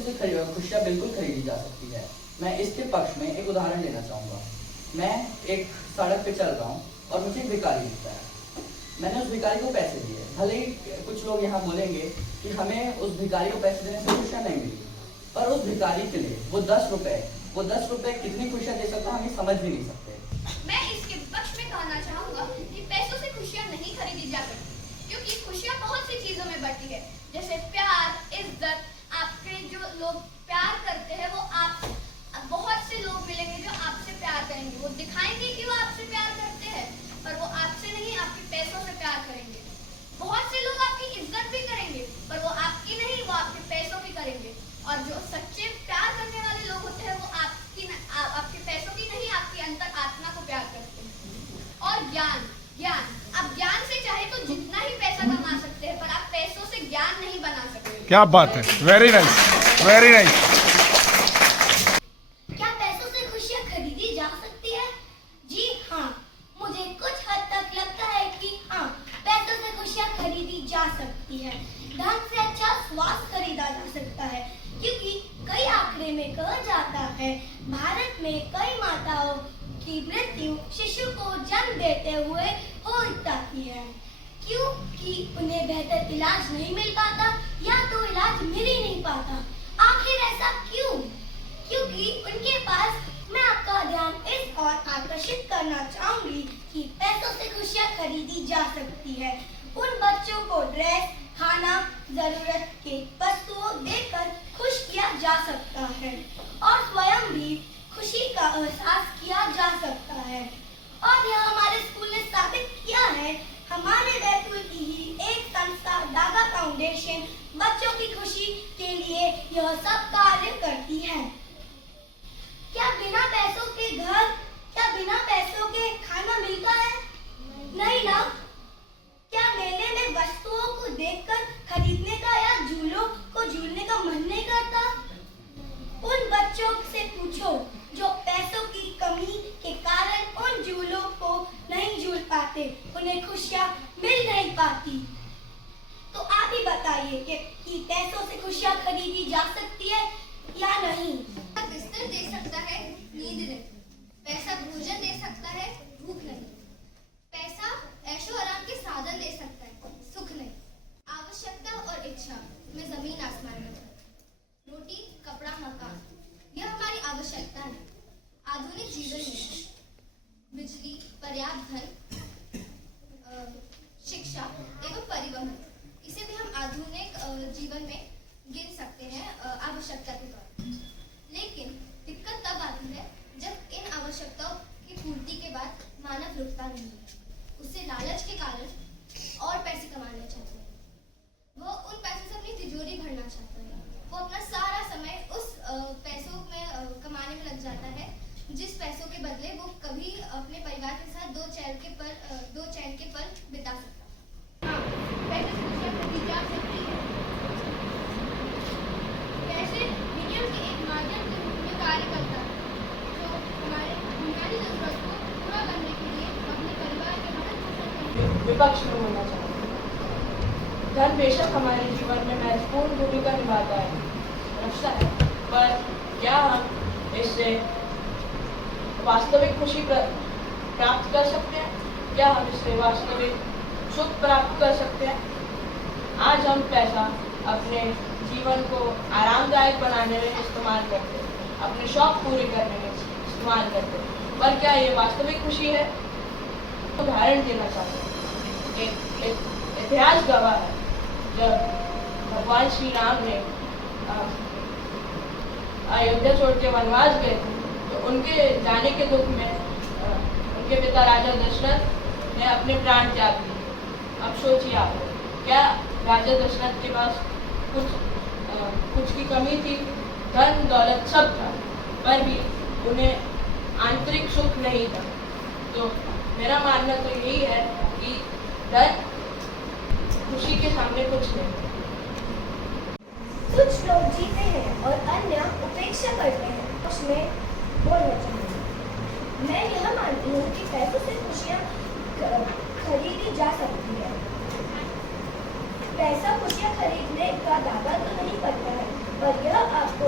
पैसों से खुशियाँ बिल्कुल खरीदी जा सकती है। मैं इसके पक्ष में एक उदाहरण देना चाहूँगा। मैं एक सड़क पे चल रहा हूँ और मुझे एक भिखारी दिखता है। मैंने उस भिखारी को पैसे दिए। भले ही कुछ लोग यहाँ बोलेंगे कि हमें उस भिखारी को पैसे देने से खुशियाँ नहीं मिली, पर उस भिखारी के लिए वो 10 रुपए कितनी खुशियाँ दे सकता है, हम समझ भी नहीं सकते। मैं इसके विपक्ष में कहना चाहूँगा कि पैसों से खुशियाँ नहीं खरीदी जा सकती, क्योंकि खुशियाँ बहुत सी चीज़ों में बढ़ती है, जैसे प्यार, इज्जत। आपके जो लोग प्यार करते हैं वो आप बहुत से लोग मिलेंगे जो आपसे प्यार करेंगे। वो दिखाएंगे कि वो आपसे प्यार करते हैं, पर वो आपसे नहीं आपके पैसों से प्यार करेंगे। बहुत से लोग आपकी इज्जत भी करेंगे, पर वो आपकी नहीं, वो आपके पैसों की करेंगे। और जो सच्चे प्यार करने वाले लोग होते हैं वो आपके पैसों की नहीं, आपकी अंतर आत्मा को प्यार करते हैं। और ज्ञान आप ज्ञान से चाहे तो जितना ही पैसा कमा सकते हैं, पर आप पैसों से ज्ञान नहीं बना सकते। क्या बात है, वेरी नाइस, वेरी नाइस। क्या पैसों से खुशियाँ खरीदी जा सकती है? जी हाँ, मुझे कुछ हद तक लगता है कि हाँ, पैसों से खुशियाँ खरीदी जा सकती है। धन से अच्छा स्वास्थ्य खरीदा जा सकता है, क्योंकि कई आंकड़े में कहा जाता है भारत में कई माताओं की मृत्यु शिशु को जन्म देते हुए हो जाती है, क्योंकि उन्हें बेहतर इलाज नहीं मिल पाता या तो इलाज मिल ही नहीं पाता। आखिर ऐसा क्यों? क्योंकि उनके पास, मैं आपका ध्यान इस और आकर्षित करना चाहूंगी कि पैसों से खुशियाँ खरीदी जा सकती है। उन बच्चों को ड्रेस, खाना, जरूरत के वस्तुओं देकर खुश किया जा सकता है और स्वयं भी खुशी का एहसास किया जा सकता है। और यह हमारे स्कूल ने साबित किया है। हमारे बैतूल की ही एक संस्था दागा फाउंडेशन बच्चों की खुशी के लिए यह सब कार्य करती है। क्या बिना पैसों के घर, क्या बिना पैसों के खाना मिलता है? नहीं ना। क्या मेले में वस्तुओं को देखकर खरीदने का या झूलों को झूलने का मन नहीं करता? उन बच्चों से पूछो जो पैसों की कमी के कारण उन झूलों को नहीं झूल पाते, उन्हें खुशियाँ मिल नहीं पाती। तो आप ही बताइए कि पैसों से खुशियाँ खरीदी जा सकती है या नहीं? बिस्तर दे सकता है, नींद नहीं। पैसा भोजन दे सकता है, भूख नहीं। पैसा ऐशो आराम के साधन दे सकता है, सुख नहीं। आवश्यकता और इच्छा में जमीन आसमान का फर्क। रोटी, कपड़ा, मकान, यह हमारी आवश्यकता है। आधुनिक जीवन में बिजली, पर्याप्त धन, शिक्षा एवं परिवहन, इसे भी हम आधुनिक जीवन में गिन सकते हैं आवश्यकता के तौर पर। लेकिन दिक्कत तब आती है जब इन आवश्यकताओं की पूर्ति के बाद मानव रुकता नहीं है। उससे लालच के कारण और पैसे कमाना चाहता है। वो उन पैसों से अपनी तिजोरी भरना चाहता है। वो अपना सारा समय उस पैसों में कमाने में लग जाता है, जिस पैसों के बदले वो कभी अपने परिवार के साथ दो चैन के पल बिता सकता। हाँ, पैसे से खुशियाँ खरीदी जा सकती है। पैसे मीडियम के एक माध्यम के रूप में कार्य करता है, जो हमारे बुनियादी जरूरत को पूरा करने के लिए अपने परिवार के मदद विपक्ष में होना चाहिए। धन बेशक हमारे जीवन में महत्वपूर्ण भूमिका निभाता है, रखता है, पर क्या हम इससे वास्तविक खुशी प्राप्त कर सकते हैं? क्या हम इससे वास्तविक सुख प्राप्त कर सकते हैं? आज हम पैसा अपने जीवन को आरामदायक बनाने में इस्तेमाल करते हैं, अपने शौक पूरे करने में इस्तेमाल करते हैं, पर क्या ये वास्तविक खुशी है? उदाहरण देना चाहते हैं। एक इतिहास गवाह है, जब भगवान श्री राम ने अयोध्या छोड़ के वनवास गए थे, तो उनके जाने के दुख में उनके पिता राजा दशरथ ने अपने प्राण त्याग दिए। अब सोचिए आप, क्या राजा दशरथ के पास कुछ की कमी थी? धन दौलत सब था, पर भी उन्हें आंतरिक सुख नहीं था। तो मेरा मानना तो यही है कि धन खुशी के सामने कुछ नहीं। कुछ लोग जीते हैं और अन्य उपेक्षा करते हैं। उसमें बोलना चाहिए। मैं यह मानती हूँ कि पैसों से खुशियाँ खरीदी जा सकती है। पैसा खुशियाँ खरीदने का दावा तो नहीं करता है, पर यह आप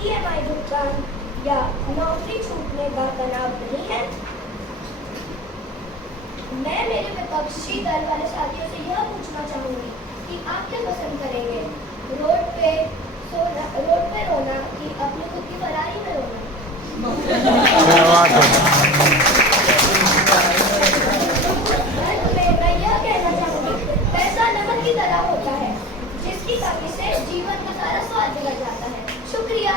ईएमआई भुगतान या नौकरी छूटने का तनाव नहीं है। मैं मेरे विपक्षी दल वाले साथियों से यह पूछना चाहूंगी कि आप क्या पसंद करेंगे, रोड पे रोना कि अपनी खुद की फरारी में रोना? अंत में मैं यह कहना चाहूंगी, पैसा नमक की तरह होता है जिसकी कमी से जीवन का सारा स्वाद बिगड़ जाता है। शुक्रिया।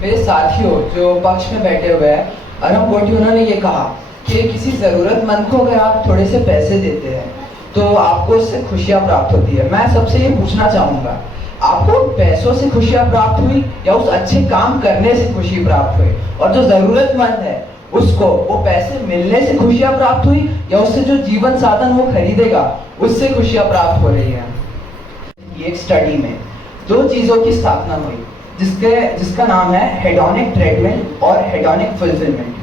मेरे साथियों जो पक्ष में बैठे हुए हैं, अरुण कोठी, उन्होंने ये कहा कि किसी जरूरतमंद को अगर आप थोड़े से पैसे देते हैं तो आपको उससे खुशियां प्राप्त होती है। मैं सबसे ये पूछना चाहूंगा, आपको पैसों से खुशियां प्राप्त हुई या उस अच्छे काम करने से खुशी प्राप्त हुई? और जो जरूरतमंद है उसको वो पैसे मिलने से खुशियां प्राप्त हुई या उससे जो जीवन साधन वो खरीदेगा उससे खुशियां प्राप्त हो रही है? एक स्टडी में दो चीजों की स्थापना हुई जिसका नाम है हेडोनिक ट्रेडमिल और हेडोनिक फुलफिलमेंट।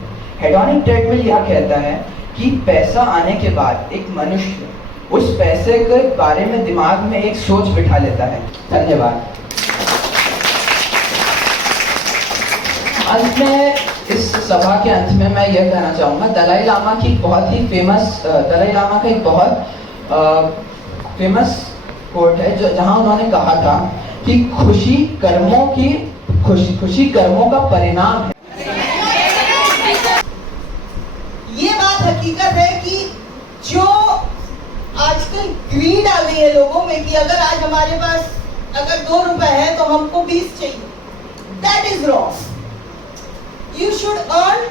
हेडोनिक ट्रेडमिल यह कहता है कि पैसा आने के बाद एक मनुष्य उस पैसे के बारे में दिमाग में एक सोच बिठा लेता है। धन्यवाद। अंत में इस सभा के अंत में मैं यह कहना चाहूंगा, दलाई लामा का एक बहुत फेमस कोट है जहां उन्होंने कहा था कि खुशी कर्मों का परिणाम है। ये बात हकीकत है कि जो आजकल ग्रीड आ गई है लोगों में कि अगर आज हमारे पास अगर 2 रुपए है तो हमको 20 चाहिए। That is wrong. You should earn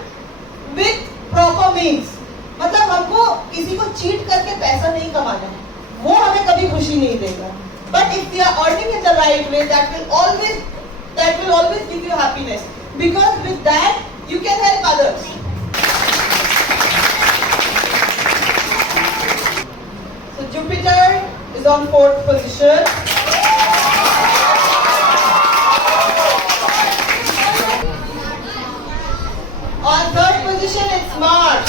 with proper means. मतलब हमको किसी को चीट करके पैसा नहीं कमाना है, वो हमें कभी खुशी नहीं देगा। But if we are earning in the right way, that will always give you happiness, because with that you can help others. Jupiter is on 4th position. On 3rd position it's Mars.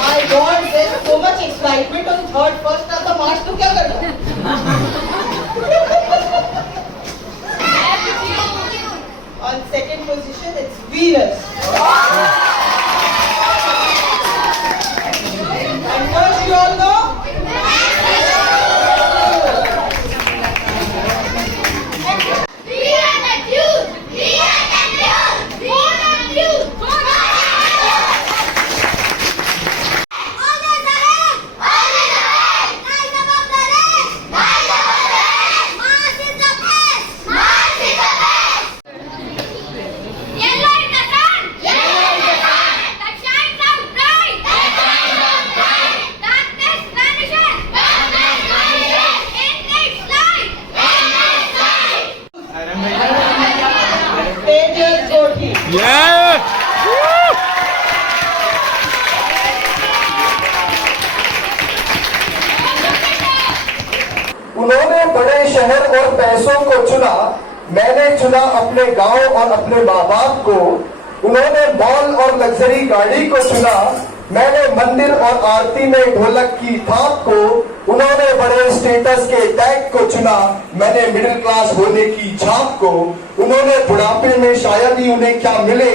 My God, there's so much excitement on 3rd. First now तो Mars तो क्या कर रहा है? On 2nd position it's Venus. And first you all know? उन्होंने बड़े शहर और पैसों को चुना, मैंने चुना अपने गांव और अपने माँ बाप को। उन्होंने मॉल और लग्जरी गाड़ी को चुना, मैंने मंदिर और आरती में ढोलक की थाप को। उन्होंने बड़े स्टेटस के टैग को चुना, मैंने मिडिल क्लास होने की छाप को। उन्होंने बुढ़ापे में शायद ही उन्हें क्या मिले,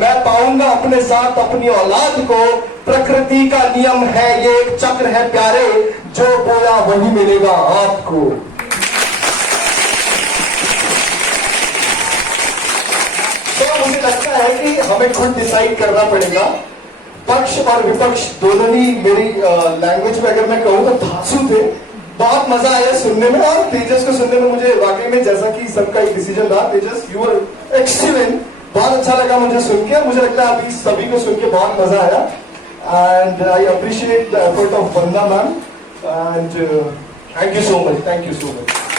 मैं पाऊंगा अपने साथ अपनी औलाद को। प्रकृति का नियम है ये एक चक्र है प्यारे, जो बोया वही मिलेगा आपको। तो मुझे लगता है कि हमें खुद डिसाइड करना पड़ेगा। पक्ष और विपक्ष दोनों ही मेरी लैंग्वेज में अगर मैं कहूँ तो धांसू थे। बहुत मजा आया सुनने में, और तेजस को सुनने में मुझे वाकई में, जैसा कि सबका एक डिसीजन था, तेजस यू वर एक्सीलेंट, बहुत अच्छा लगा मुझे सुन के। मुझे लगता है अभी सभी को सुन के बहुत मजा आया। And I appreciate the effort of Vandana ma'am, and thank you so much.